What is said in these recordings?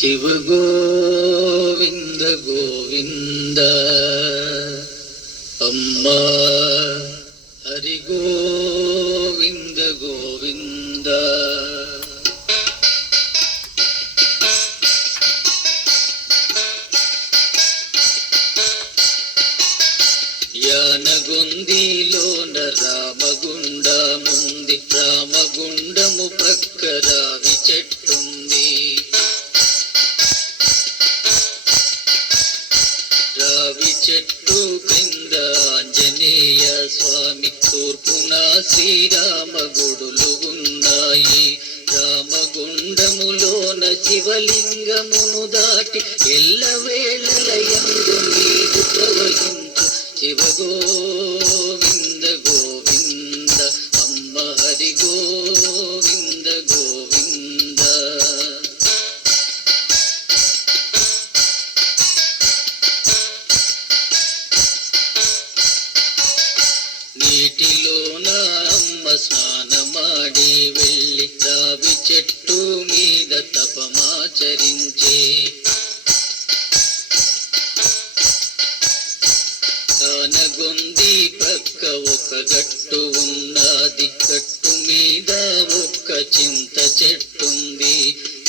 శివ గోవింద గోవింద అమ్మా హరి గోవింద గోవింద. యానగొందిలోన రామగుండముంది, రామగుండము ప్రక్క రావి చెట్టుంది. రావి చెట్టు క్రింద ఆంజనేయ స్వామి, తూర్పున శ్రీరామ గుడులు ఉన్నాయి. రామగుండములోన శివలింగమును దాటి ఎల్లవేళలయందు నీరు ప్రవహించు. శివ గోవింద గోవింద అమ్మ హరి గోవింద గోవింద. నీటిలోన అమ్మ స్నానమాడి వెళ్ళి రావి చెట్టు మీద తపమాచరించే. యానగొంది ప్రక్క ఒక గట్టు ఉన్నది, గట్టు మీద ఒక్క చింత చెట్టుంది.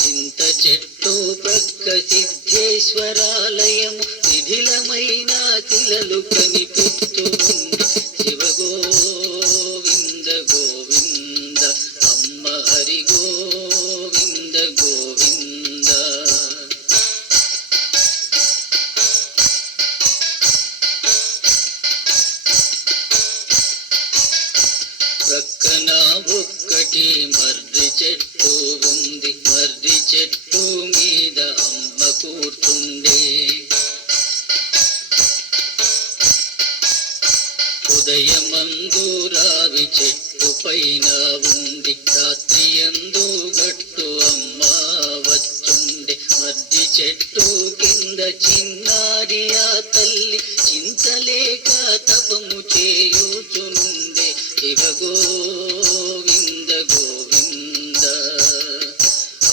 చింత చెట్టు ప్రక్క సిద్ధేశ్వరాలయము, శిథిలమైన శిలలు కనిపిస్తూ ఉంది. శివ గోవింద గోవింద అమ్మ హరి గోవింద గోవింద. ప్రక్కన ఒక్కటి మర్రి చెట్టు ఉంది, మర్రి చెట్టు మీద అమ్మ కూర్చుండే. ఉదయమందు రావి చెట్టు పైన ఉంది, రాత్రి యందు గట్టు అమ్మ వచ్చుండే. మర్రి చెట్టు కింద చిన్నారి ఆ తల్లి చింతలేక తపము చేయుచునుండే. శివ గోవింద గోవింద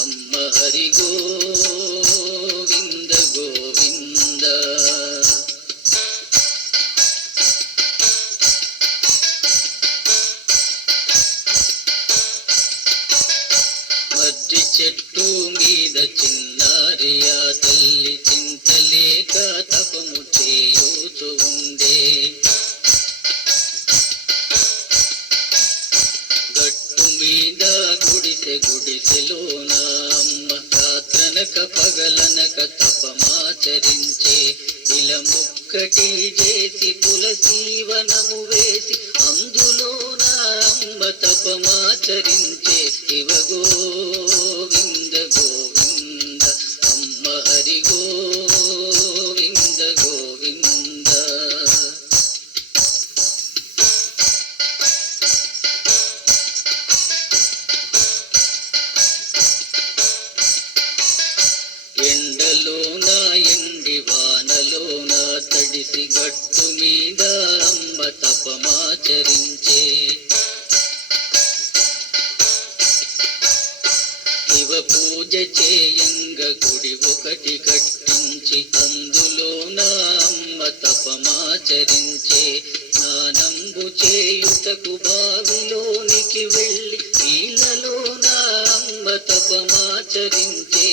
అమ్మ హరి గోవింద గోవింద. మర్రి చెట్టు మీద చిన్నారి ఆ తల్లి చింతలేక తపము చేయుచు ఉండే. గట్టు మీద గుడిసె, గుడిసెలోన అమ్మ రాత్రనక పగలనక తపమాచరించే. ఇలముక్కటి చేసి తులసీవనము వేసి అందులోన అమ్మ తపమాచరించే. శివ గోవింద గోవింద అమ్మ హరి గోవింద గోవింద. ఎండలోన ఎండి వానలోన తడిసి గట్టు మీద అమ్మ తపమాచరించే. శివ పూజ చేయంగ గుడి ఒకటి కట్టించి అందులోన అమ్మ తపమాచరించే. స్నానంబు చేయుటకు బావిలోనికి వెళ్ళి నీళ్ళలోన అమ్మ తపమాచరించే.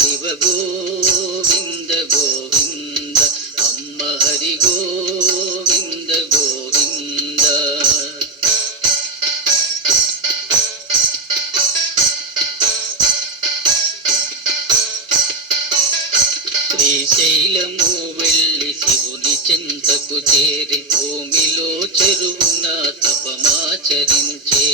శివ గోవింద గోవింద అమ్మ హరి గోవింద గోవింద. శ్రీశైలము వెళ్ళి శివుని చెంతకు చేరి భూమిలో చెరువున తపమాచరించే.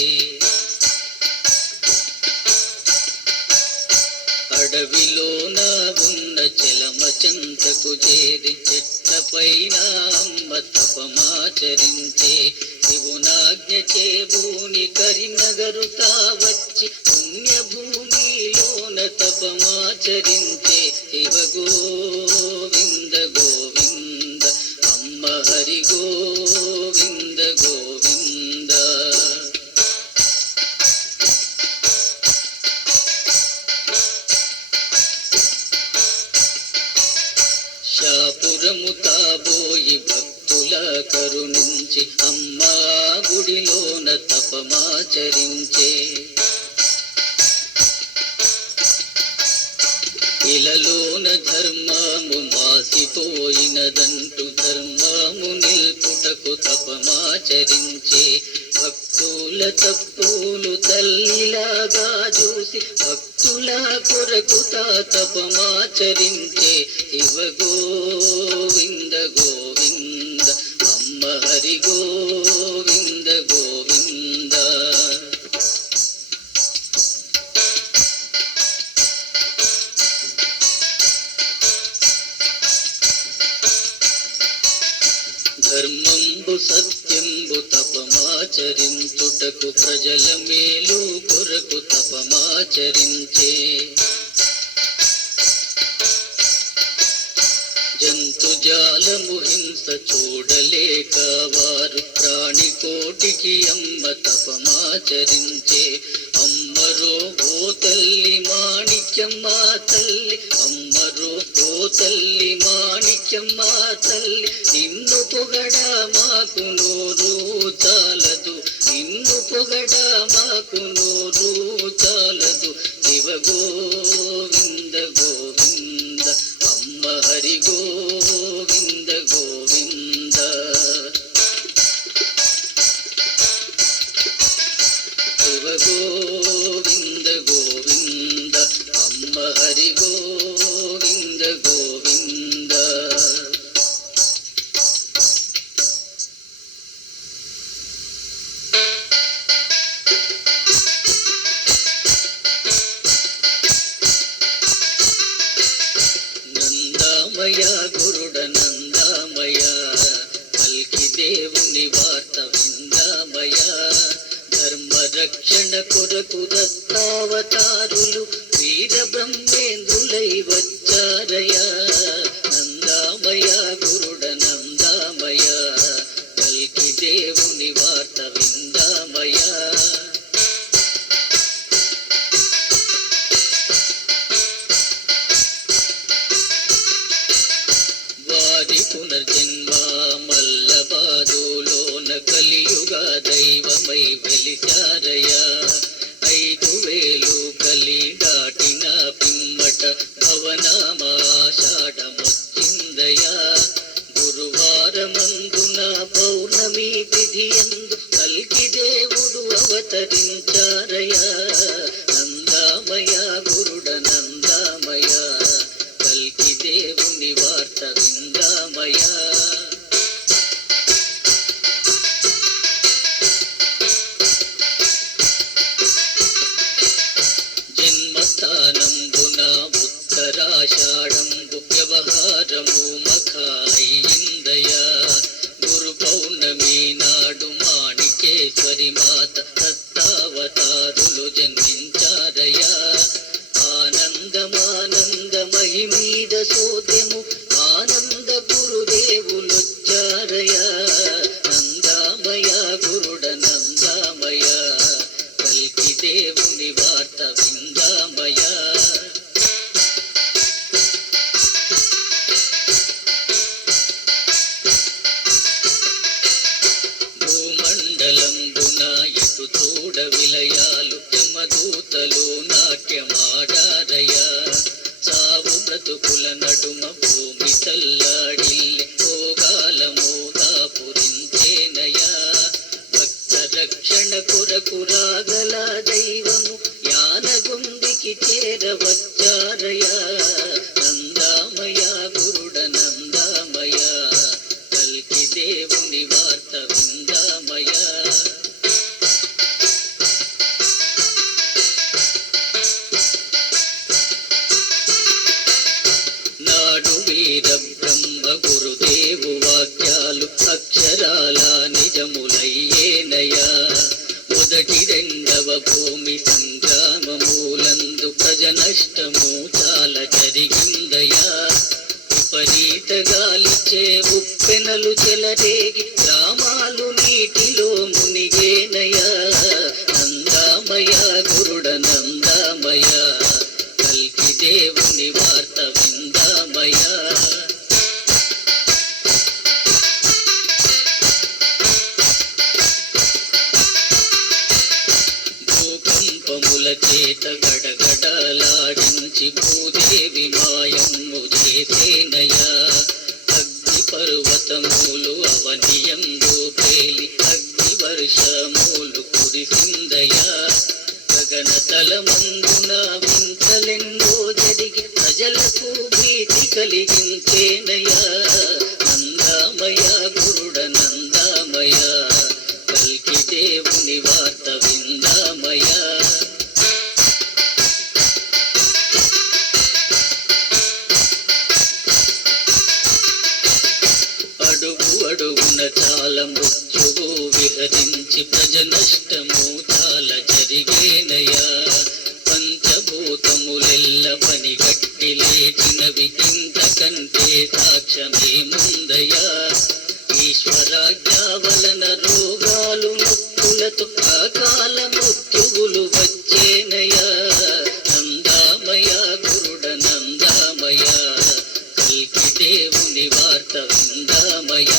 అడవిలోన ఉన్న చెలమ చెంతకు చేరి చెట్ల పైన అమ్మ తపమాచరించే. శివునాజ్ఞ చేబూని కరినగరు తావచ్చి పుణ్యభూమిలోన తపమాచరించే. శివ గోవింద గోవింద అమ్మ హరి గోవింద గోవింద. కరుణించి అమ్మా గుడిలోన తపమాచరించే. ఇలలోన ధర్మము మాసిపోయినదంటూ ధర్మము నిల్పుటకు తపమాచరించే. భక్తుల తప్పులు తల్లిలాగా చూసి భక్తుల కొరకు తపమాచరించే. శివ గోవింద గోవింద అమ్మ హరి గోవింద గోవింద. ధర్మంబు సత్యంబు తపమాచరించుటకు ప్రజల మేలు కొరకు తపమాచరించే. జంతు జాలము హింస చూడలేక వారు ప్రాణికోటికి అమ్మ తపమాచరించే. అమ్మరో ఓ తల్లి మాణిక్యమ్మ తల్లి, అమ్మరో ఓ తల్లి మాణిక్యమ్మ తల్లి. నిన్ను పొగడ మాకు నోరు చాలదు, నిన్ను పొగడ మాకు నోరు చాలదు. శివ గోవింద గోవింద అమ్మ హరి గోవింద గోవింద. శివ గోవింద గోవింద అమ్మ హరి గోవింద గోవింద. నందామయ గురుడ నందామయ కల్కి దేవుని వార్త విందామయ. ధర్మ రక్షణ కొరకు దత్తావతారులు వీర బ్రహ్మేంద్రులై వచ్చారయ. నందామయ గురుడ నందామయ కల్కి దేవుని వార్త విందామయ. వారి పునర్జన్మ మల్లబాదులోన కలియుగ దైవమై వెలిచారయ. 5000 కలి దాటిన పిమ్మట భవనామాషాఢమొచ్చిందయ. గురువారమందున పౌర్ణమి తిథియందు కల్కి దేవుడు అవతరించారయ. నందామయ గురుడ నందామయ కల్కి దేవుని వార్త విందామయ. జన్మస్థానంబున ఉత్తరాషాఢంబు వ్యవహారము మఖాయిందయ. గురు పౌర్ణమి నాడు మాణికేశ్వరి మాత దత్తావతారులు జన్మించారయ. ఆనందమానందమహి మీద సోద్యము ఆనంద గురుదేవులొచ్చారయ. నందామయ గురుడ నందామయ కల్కి దేవుని వార్త విందామయ. భూమండలంబున ఇటు చూడ విలయాలు యమదూతలు నాట్యమాడారయ. సావు బ్రతుకుల నడుమ భూమి తల్లాడిల్లె భోగాలము దాపురించేనయ. భక్త రక్షణ కొరకు రాగల దైవము యానగుండికి చేరవచ్చారయ. నందామయ గురుడ నందామయ కల్కి దేవుని వార్త విందామయ. నాడు వీర బ్రహ్మ గురుదేవు వాక్యాలు అక్షరాల నిజములయ్యేనయ. మొదటి రెండవ భూమి సంగ్రామములందు ప్రజ నష్టము చాలా జరిగిందయా. విపరీత గాలిచే ఉప్పెనలు చెలరేగి గ్రామాలు నీటిలో మునిగేనయా. నందామయ గురుడ నందామయ కల్కి దేవుని వార్త విందామయ. చేత గడగడలాడించి భూదేవి మాయమ్ము చేసేనయా. అగ్ని పర్వతములు అవనియందు పేలి అగ్ని వర్షములు కురిసిందయా. గగన తలమందున వింతలెన్నో జరిగి ప్రజలకు భీతి కలిగించేనయా. నందామయ గురుడ నందామయ, కల్కి దేవుని వార్త విందామయ. అడుగు అడుగున చాలా మృత్యువు విహరించి ప్రజ నష్టము చాలా జరిగేనయా. పంచభూతములెల్ల పనిగట్టి లేచినవి ఇంతకంటే సాక్ష్యమేముందయా. ఈశ్వరాజ్ఞ వలన రోగాలు నొప్పులతో అకాల మృత్యువులు వచ్చేనయా. నందామయ గురుడ నందామయ, కల్కి దేవుని వార్త విందామయ.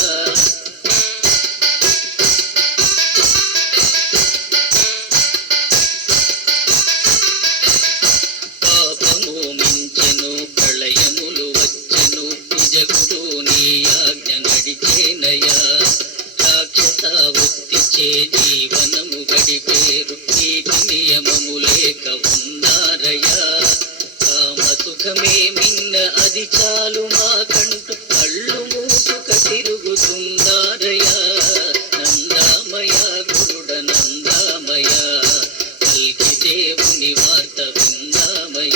పాపము మించెను ప్రళయములు వచ్చెను, నిజగురు నీ ఆజ్ఞ నడిచేనయా. రాక్షస వృత్తిచే జీవనము గడిపేరు, నీతి నియమము లేక ఉన్నారయా. కామ సుఖమే మిన్న అది చాలు మాకంటూ కళ్ళు మూసుక తిరుగుతున్నారయా. నందామయ గురుడ నందామయ, కల్కి దేవుని వార్త విందామయ.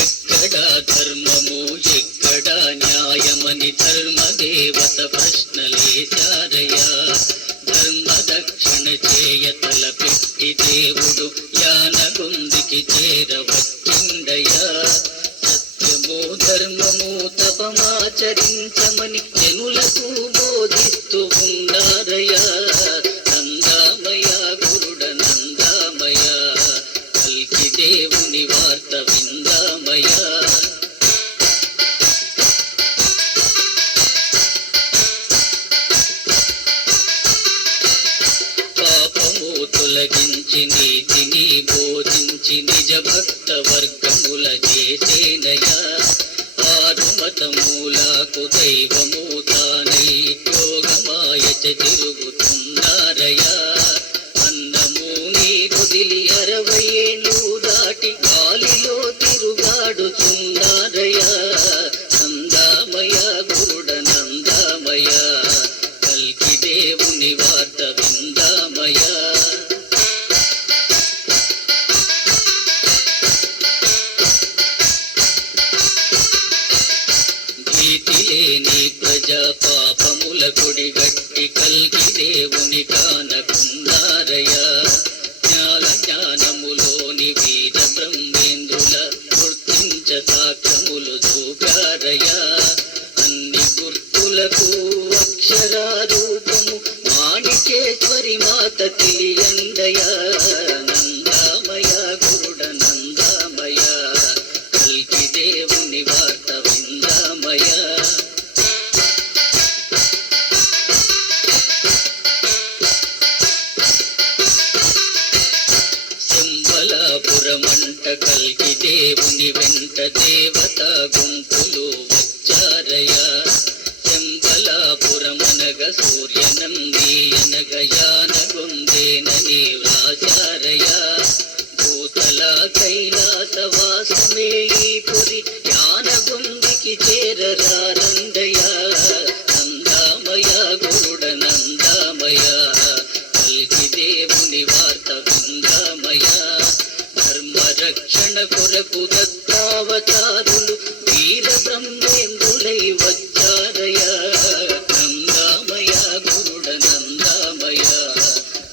ఎక్కడ ధర్మము ఎక్కడ న్యాయమని ధర్మదేవత ప్రశ్నలేశారయ్యా. ధర్మ దక్షిణ చేయ తలపెట్టి దేవుడు యానగుందికి చేరవచ్చిండయా. సత్యము ధర్మము తపమాచరించమని జనులకు బోధిస్తూ ఉన్నారయ్యా. నందామయ గురుడ నందామయ, కల్కి దేవుని వార్త విందామయ. పాపము తొలగించి నీతిని బోధించి నిజ భక్త వర్గముల చేసేనయా. ఆరు మతమూలకు దైవము తానై యోగమాయచ తిరుగుతున్నారయా. అన్నము నీ వదిలి 60 ఏళ్ళు దాటి గాలిలో తిరుగాడుతున్నారయా. నందామయ గురుడ నందామయ, కల్కి దేవుని వార్త విందామయ. భీతి లేని ప్రజా పాపముల కొడిగట్టి కల్కి దేవుని కానకున్నారయా. జ్ఞానములోని వీర బ్రహ్మేంద్రుల గుర్తించ సాక్ష్యములు చూపారయా. అన్ని గుర్తులకు అక్షరారూపము మాణికేశ్వరి మాత తెలియందయా. నందామయ గురుడ నందామయ, కల్కి దేవుని వార్త విందామయ. శంబలాపురమంట కల్కి దేవుని వెంట దేవత గుంపులు వచ్చారయా. శంబలాపురమనగ సూర్యనంది అనగ యానగుందేనని వ్రాచారయా. భూతల కైలాసవాసమే ఈ పురి యానగుందికి చేరరారండయా. నందామయ గురుడ నందామయ, కల్కి దేవుని వార్త విందామయ. ధర్మ రక్షణ కొరకు దత్తావతారులు వీర బ్రహ్మేంద్రులై వచ్చారయా. నందామయ గురుడ నందామయ,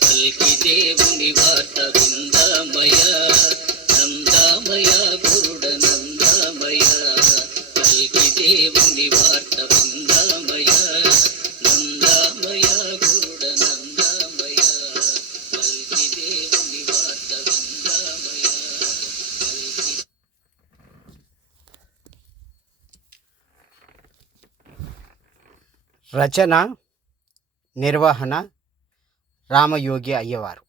కల్కి దేవుని వార్త విందామయ. నందామయ గురుడ నందామయ, కల్కి దేవుని వార్త విందామయ. నందామయ గురుడ నందామయ, కల్కి దేవుని వార్త విందామయ. రచన నిర్వహణ రామయోగి అయ్యవారు.